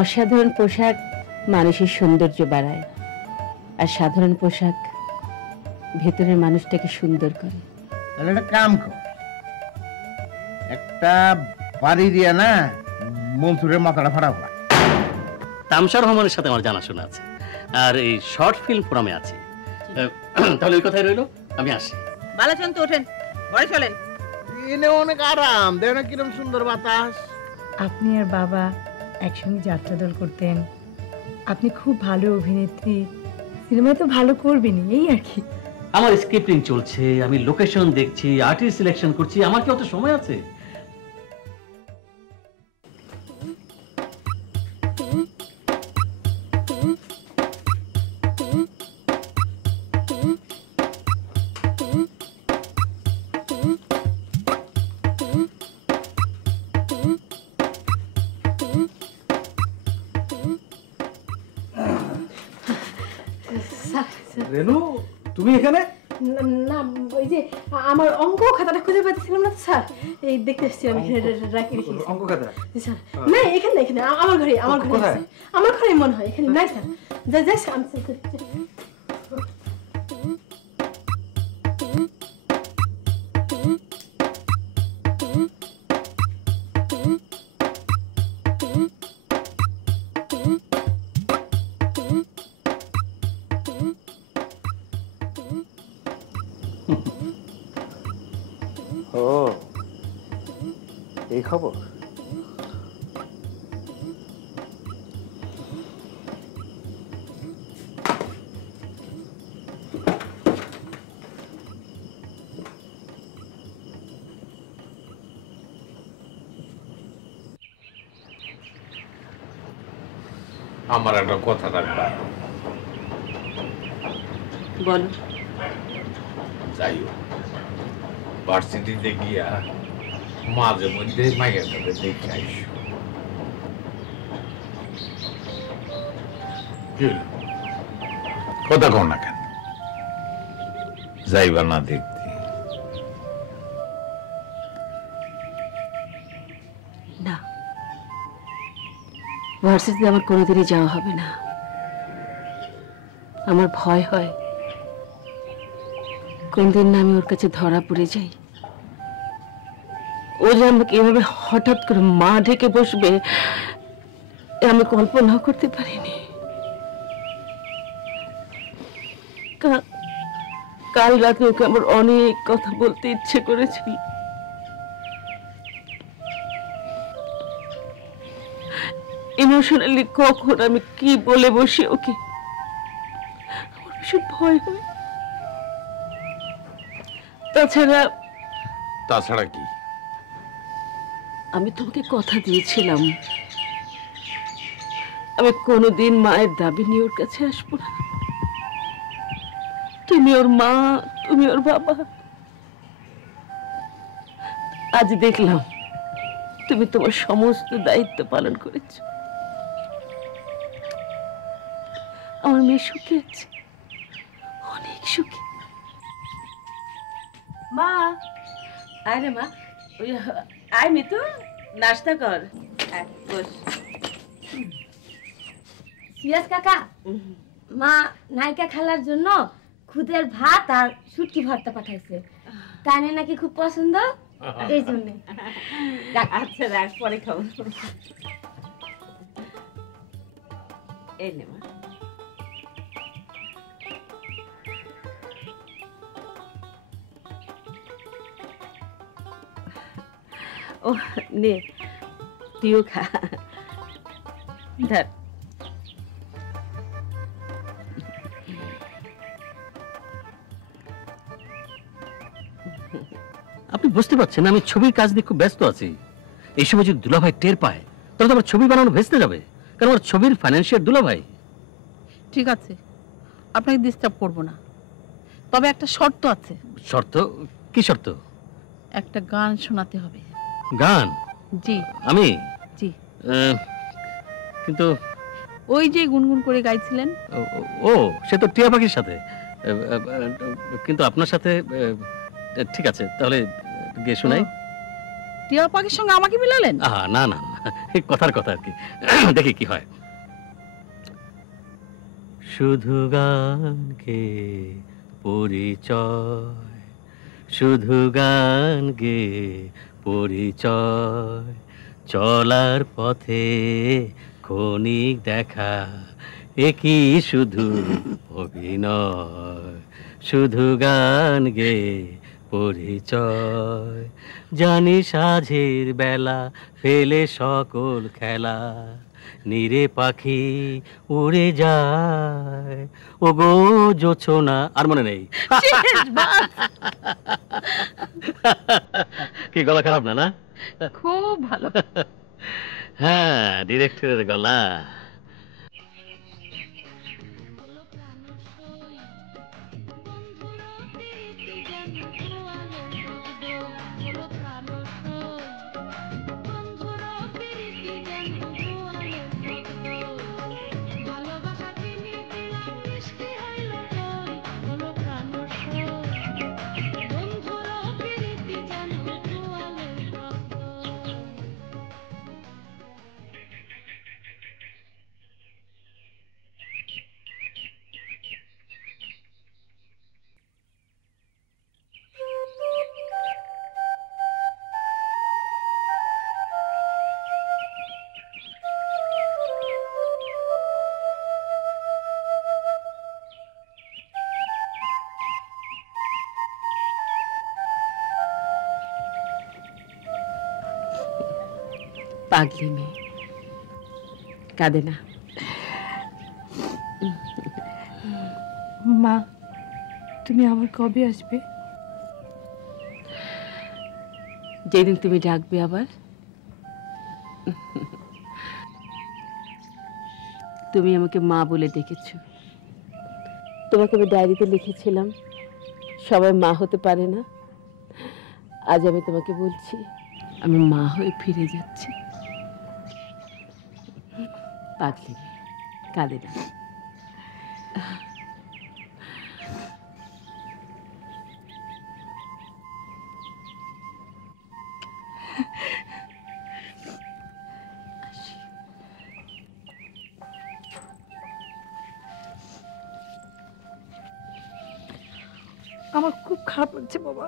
অসাধারণ পোশাক মানুষের সৌন্দর্য বাড়ায়, আর সাধারণ পোশাক ভেতরের মানুষটাকে সুন্দর করে। তাহলে একটা কাম কর, একটা বাড়ি দিয়া না মনসুরের মাথাটা ফাটাও। তামসা রহমানের সাথে আমার জানাশোনা আছে, আর এই শর্ট ফিল্ম ফোরামে আছে। তাহলে ওই কথাই রইলো, আমি আসি। ভালো চলতে ওঠেন, বড় চলেন। এনে অনেক আরাম, দেখো না কিরকম সুন্দর বাতাস। আপনি আর বাবা একসঙ্গে যাত্রা দল করতেন, আপনি খুব ভালো অভিনেত্রী, সিনেমা তো ভালো করবেনই, এই আর কি। আমার স্ক্রিপ্টিং চলছে, আমি লোকেশন দেখছি, আর্টিস্ট সিলেকশন করছি, আমার কি অত সময় আছে? রেনু, তুমি এখানে? না, ওই যে আমার অঙ্ক খাতাটা খুঁজে পাচ্ছিলাম না স্যার, এই দেখতে এসেছিলাম এখানে রাখি রেখে। অঙ্ক খাতা? স্যার না, এখানে এখানে আমার ঘরে, আমার ঘরে, আমার ঘরে মনে হয়, এখানে নাই স্যার। যাই যাই আমি ও, এই খবর? আমার একটা কথা রাখবা। বলো। যাই হোক, ভার্সিটিতে গিয়া মাঝে মধ্যে মাইয়ার সাথে দেখে আইসো। কথা কও না কেন? যাইবা না দেখতে? না, ভার্সিটিতে আমার কোনোদিনই যাওয়া হবে না। আমার ভয় হয় কোনদিন না আমি ওর কাছে ধরা পড়ে যাই। ও যে আমাকে এভাবে হঠাৎ করে মা ঢেকে বসবে আমি কল্পনা করতে পারিনি। কাল রাতে ওকে আমার অনেক কথা বলতে ইচ্ছে করেছিল, ইমোশনালি কখন আমি কি বলে বসি ওকে, ভীষণ ভয় হয়। তাছাড়া তাছাড়া কি? আমি তোমাকে কথা দিয়েছিলাম আমি কোনোদিন মায়ের দাবি নিয়ে ওর কাছে আসবো না। তুমি ওর মা, তুমি ওর বাবা। আজ দেখলাম তুমি তোমার সমস্ত দায়িত্ব পালন করেছ। আমার মেয়ে সুখী আছে, অনেক সুখী। মা, আরে মা, ওই আয় মিতু, নাস্তা কর। বস। সিরাজ কাকা, মা নায়িকা খেলার জন্য খুদের ভাত আর শুটকি ভর্তা পাঠাইছে। কানে নাকি খুব পছন্দ, এই জন্য। আচ্ছা রাখ, পরে খাবো। এই নে মা। ও নে, তুইও খা। ধর। আপনি বুঝতে পারছেন আমি ছবির কাজ নিয়ে খুব ব্যস্ত আছি। এই সময় যদি দুলাভাই টের পায় তাহলে তো আমার ছবি বানানো ভেস্তে যাবে, কারণ আমার ছবির ফাইন্যান্সিয়াল দুলাভাই। ঠিক আছে, আপনাকে ডিস্টার্ব করব না, তবে একটা শর্ত আছে। শর্ত? কি শর্ত? একটা গান শোনাতে হবে। গান? জি। আমি? জি। কিন্তু ওই যে গুনগুন করে গাইছিলেন। ও, সে তো টিয়া পাখির সাথে। কিন্তু আপনার সাথে ঠিক আছে, তাহলে গিয়ে শোনাই। টিয়া পাখির সঙ্গে আমাকে মিলালেন? না না না, কথার কথা আর কি। দেখি কি হয়। শুধু গানকে পরিচয়, শুধু গান গে পরিচয়, চলার পথে ক্ষণিক দেখা, একই শুধু অভিনয়। শুধু গান গে পরিচয়, জানি সাঝের বেলা ফেলে সকল খেলা, নীরে পাখি উড়ে যায়, ও গো জোছনা। আর মনে নেই। কি গলা খারাপ না? না, খুব ভালো। হ্যাঁ, ডিরেক্টরের গলা। পাগলি মেয়ে, কাঁদে না। মা, তুমি আবার কবে আসবে? যেদিন তুমি ডাকবে আবার। তুমি আমাকে মা বলে ডেকেছো। তোমাকে আমি ডায়েরিতে লিখেছিলাম সবাই মা হতে পারে না। আজ আমি তোমাকে বলছি আমি মা হয়ে ফিরে যাচ্ছি। পাগলি মেয়ে, কাঁদে না। আমার খুব খারাপ লাগছে বাবা।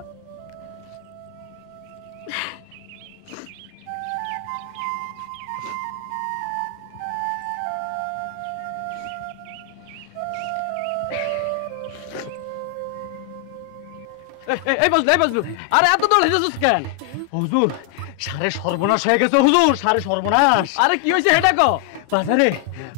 এই বসলু, আরে এত দৌড় হইতেছিস কেন? হুজুর, সারে সর্বনাশ হয়ে গেছে হুজুর, সারে সর্বনাশ। আরে কি হয়েছে হেটা কো? বাজারে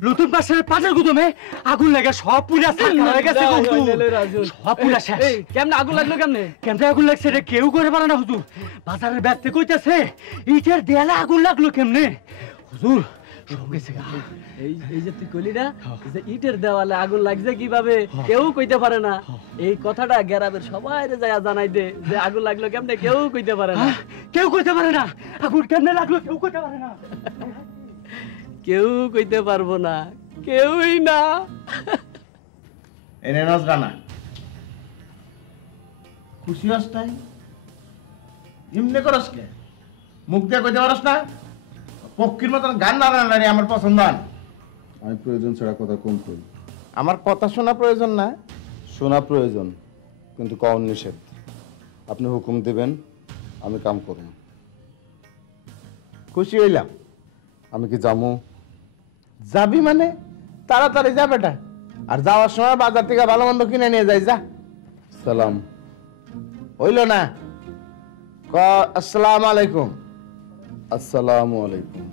নতুন পাশের পাটের গুদমে আগুন লাগে সব পুরা ছারখার হয়ে গেছে হুজুর। সব পুরা শেষ। কেমনে আগুন লাগলো কেমনে আগুন লাগছে রে কেউ করে পারে না হুজুর। বাজারের ব্যক্তি কইতাছে ইটের দেয়ালে আগুন লাগলো কেমনে হুজুর। এই যে তুই কইলি না যে ইটের দেওয়ালে আগুন লাগছে কিভাবে কেউ কইতে পারে না, এই কথাটা গ্রামের সবাই যায় জানাই দে যে আগুন লাগলো কেমনে কেউ কইতে পারে না। কেউ কইতে পারে না আগুন কেমনে লাগলো, কেউ কইতে পারে না। কেউ কইতে পারবো না, কেউই না। এনে নজরানা খুশি হস তাই এমনি করস কে? মুখ দিয়ে কইতে পারস না? পক্ষীর মতন গান না রান্নারি আমার পছন্দ না। আমি প্রয়োজন ছাড়া কথা কম কই। আমার কথা শোনা প্রয়োজন না? শোনা প্রয়োজন, কিন্তু কম নিষেধ। আপনি হুকুম দিবেন, আমি কাম করব। খুশি হইলাম। আমি কি যামু? যাবি মানে তাড়াতাড়ি যা বেটা, আর যাওয়ার সময় বাজার থেকে ভালো মন্দ কিনে নিয়ে যাই। যা। সালাম। হইল না? ক আসসালামু আলাইকুম। আসসালামু আলাইকুম।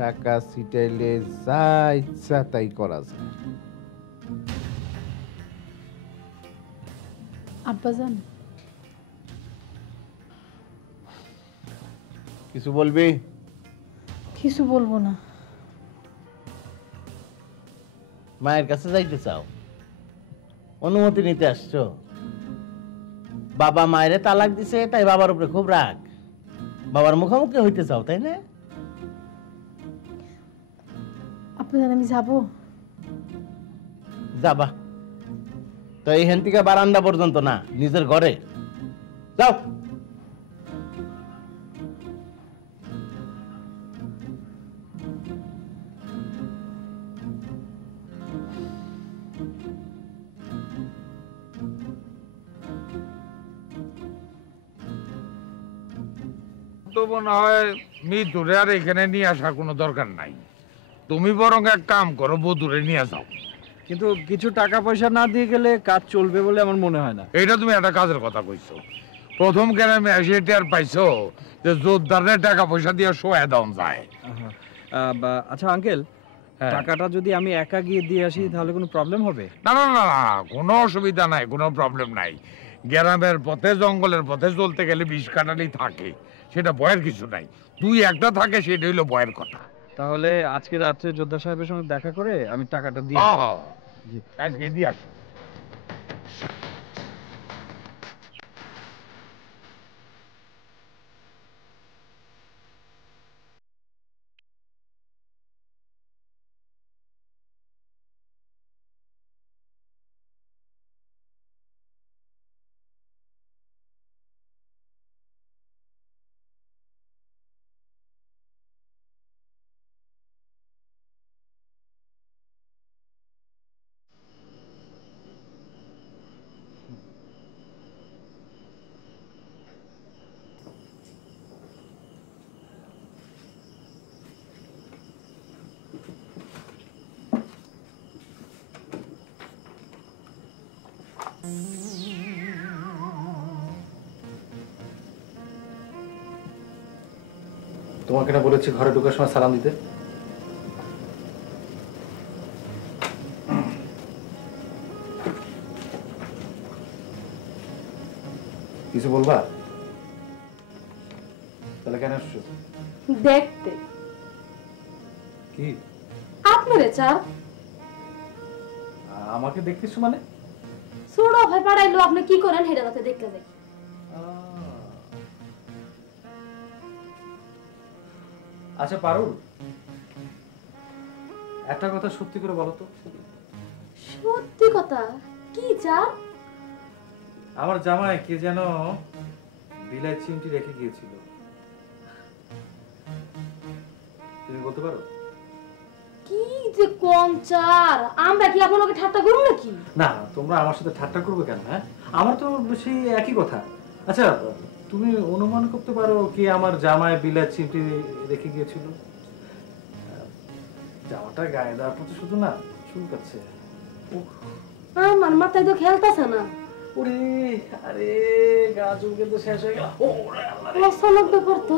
টাকা ছিটাইলে যা ইচ্ছা তাই করা যায়। আব্বাজান, কিছু বলবি? কিছু বলবো না। মায়ের কাছে যাইতে চাও? অনুমতি নিতে আসছো? বাবা মায়েরে তালাক দিছে তাই বাবার উপরে খুব রাগ। বাবার মুখোমুখি হইতে চাও তাই না? আব্বাজান, আমি যাবো। যাবা তো এইখান থেকে বারান্দা পর্যন্ত না, নিজের ঘরে যাও। তো মনে হয় মৃত্যুরে আর এখানে নিয়ে আসার কোনো দরকার নাই। তুমি বরং এক কাম করো, বধুরে নিয়ে যাও। কিন্তু কিছু টাকা পয়সা না দিয়ে গেলে কাজ চলবে বলে আমার মনে হয় না। এইটা তুমি একটা কাজের কথা কইছো। প্রথম গ্রামে এসে এটা আর পাইছো যে জোরদারের টাকা পয়সা দিয়ে শোয়া দেওয়া যায়। আচ্ছা আঙ্কেল, টাকাটা যদি আমি একা গিয়ে দিয়ে আসি তাহলে কোনো প্রবলেম হবে? না না না না, কোনো অসুবিধা নাই, কোনো প্রবলেম নাই। গ্রামের পথে জঙ্গলের পথে চলতে গেলে বিষ কাটালি থাকে, সেটা ভয়ের কিছু নাই। দুই একটা থাকে, সেটা হইলো ভয়ের কথা। তাহলে আজকে রাত্রে যোদ্ধা সাহেবের সঙ্গে দেখা করে আমি টাকাটা দিয়ে আজকে দিয়ে আসো। তোমাকে না বলেছি ঘরে ঢোকার সময় সালাম দিতে? কিছু বলবা? তাহলে কেন আসছো? দেখতে কি আপনারে চা আমাকে দেখতেছো মানে? ছোট ভাই পাড়াইলো, আপনি কি করেন হেটা তাতে দেখতে যাই। আচ্ছা পারুল, একটা কথা সত্যি করে বলো তো। সত্যি কথা কি চা? আমার জামাই কে যেন বিলাই চিমটি রেখে গিয়েছিল, তুমি বলতে পারো? কি যে কম চার, আমরা কি আপনাকে ঠাট্টা করব নাকি? না তোমরা আমার সাথে ঠাট্টা করবে কেন? হ্যাঁ, আমার তো সেই একই কথা। আচ্ছা তুমি অনুমান করতে পারো কি আমার জামাই বিলাই চিমটি রেখে গিয়েছিল? জামাটা গায়ে দেওয়ার পর শুধু না চুলকাচ্ছে। আমার মাথায় তো খেলতেছে না। ওরে আরে গা চুলকে তো শেষ হয়ে গেল। লজ্জা লাগতে পারতো।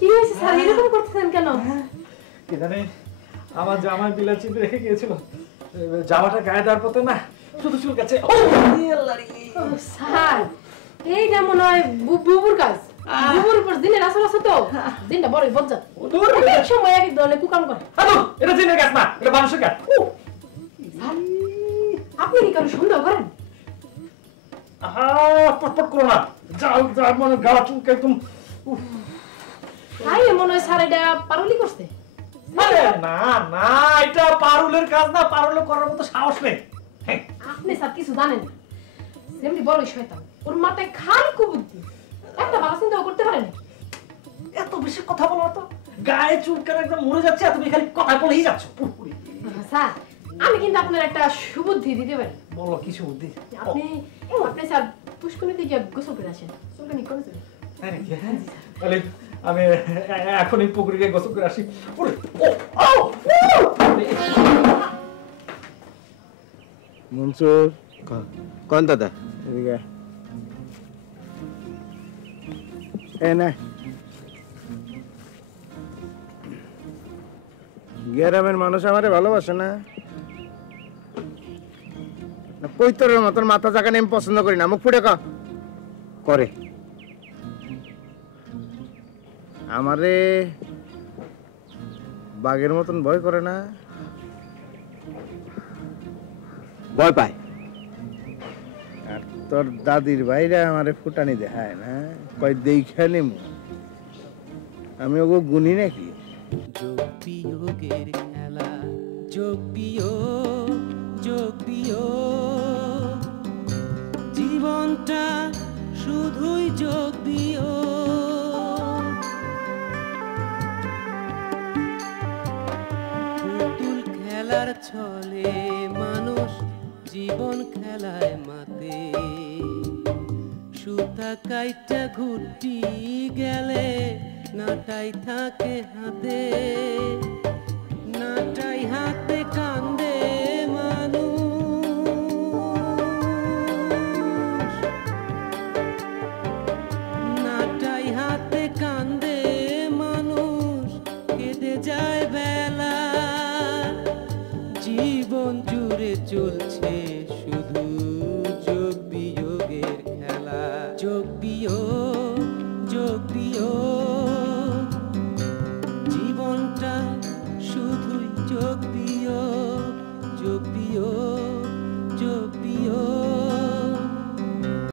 কি হয়েছে স্যার, এরকম করতেছেন কেন? কি জানি আমার জামাই বিলা চিমটি রেখে গিয়েছিল, জামাটা গায়ে দেওয়ার পথে না শুধু চুল কাছে। স্যার এইটা মনে হয় বুবুর কাজ। বুবুর উপর দিনের আসর আছে তো, দিনটা বড়ই বজ্জাত। এক সময় এক ধরনের কুকাম করে। এটা জিনের গাছ না, এটা মানুষের গাছ। আপনি কি কারো সন্দেহ করেন? পটপট করো না, যাও যাও, মানে গা চুলকে একদম। তাই মনে হয় স্যার এটা পারুলি করছে। না না, এটা পারুলের কাজ না, পারুলে করার মতো সাহস নেই। আপনি স্যার কিছু জানেন না, সেমনি বড়ই শয়তান, ওর মাথায় খালি কুবুদ্ধি, একটা ভালো চিন্তাও করতে পারে না। এত বেশি কথা বলো তো, গায়ে চুলকানো একদম মরে যাচ্ছে, তুমি খালি কথা বলেই যাচ্ছ। স্যার আমি কিন্তু আপনার একটা সুবুদ্ধি দিতে পারি। বলো কি সুবুদ্ধি? আপনি আপনি স্যার পুষ্করিণীতে গিয়ে গোসল করে আসেন, চুলকানি করে যাবেন। হ্যাঁ নাকি? তাহলে আমি এখনই পুকুরে গিয়ে গোসল করে আসি। মনসুর কোন দাদা এদিকে এ না, গ্রামের মানুষ আমারে ভালোবাসে না, কৈতরের মতন মাথা জায়গা আমি পছন্দ করি না, মুখ ফুটে করে আমারে বাঘের মতন ভয় করে না, ভয় পায়। আর তোর দাদির বাইরে আমারে ফুটানি দেখায় না, কয় দেখা নেমু আমি ওগো গুনি নাকি? যোগ বিয়োগের খেলা, যোগ বিয়োগ, যোগ বিয়োগ, জীবনটা শুধুই যোগ বিয়োগ। পুতুল খেলার ছলে মানুষ জীবন খেলায় মাতে, সুতা কাইটা ঘুরতি গেলে নাটাই থাকে হাতে, নাটাই হাতে কান্দে